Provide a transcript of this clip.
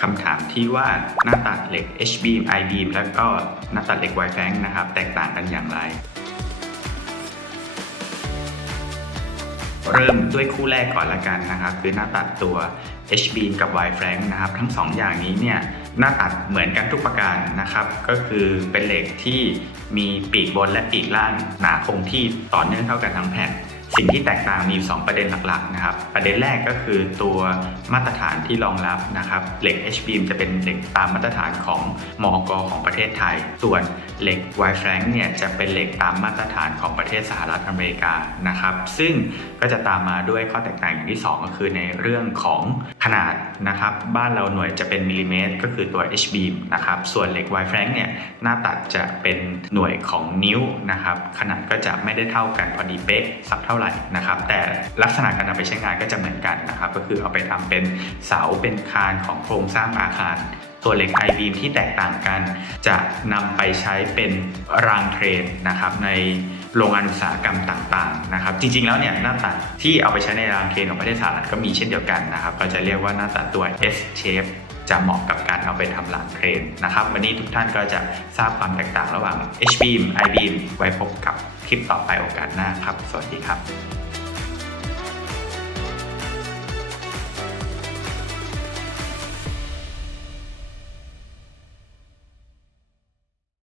คำถามที่ว่าหน้าตัดเหล็ก H beam I beam แล้วก็หน้าตัดเหล็ก Y f a n นะครับ แตกต่างกันอย่างไร เริ่มด้วยคู่แรกก่อนละกันนะครับ คือหน้าตัดตัว H beam กับ Y frank นะครับ ทั้งสองอย่างนี้เนี่ยหน้าตัดเหมือนกันทุกประการนะครับ ก็คือเป็นเหล็กที่มีปีกบนและปีกล่างหนาคงที่ต่อเนื่องเท่ากันทั้งแผ่น สิ่งที่แตกต่างมีอยู่สองประเด็นหลักๆนะครับ ประเด็นแรกก็คือตัวมาตรฐานที่รองรับนะครับ เหล็ก HBM จะเป็นเหล็กตามมาตรฐานของมอกของประเทศไทย ส่วนเหล็ก Y frank เนี่ยจะเป็นเหล็กตามมาตรฐานของประเทศสหรัฐอเมริกานะครับ ซึ่งก็จะตามมาด้วยข้อแตกต่างอย่างที่ 2 ก็คือในเรื่องของขนาด นะครับ บ้านเราหน่วยจะเป็นมิลลิเมตรก็คือตัว H beam นะครับ ส่วนเหล็ก Y frank เนี่ยหน้าตัดจะเป็นหน่วยของนิ้วนะครับ ขนาดก็จะไม่ได้เท่ากันพอดีเป๊ะสักเท่าไหร่นะครับ แต่ลักษณะการนำไปใช้งานก็จะเหมือนกันนะครับ ก็คือเอาไปทำเป็นเสาเป็นคานของโครงสร้างอาคารตัวเหล็ก I beam ที่แตกต่างกัน จะนำไปใช้เป็นรางเทรนนะครับในโรงงานอุตสาหกรรมต่างๆนะครับจริงๆแล้วเนี่ยหน้าตัดที่เอาไปใช้ในรามเคนของประเทศสหรัฐก็มีเช่นเดียวกันนะครับก็จะเรียกว่าหน้าตัดตัว S shape จะเหมาะกับการเอาไปทำรางเครนนะครับ วันนี้ทุกท่านก็จะทราบความแตกต่างระหว่าง H beam I beam ไว้พบกับคลิปต่อไปโอกาสหน้าครับ สวัสดีครับ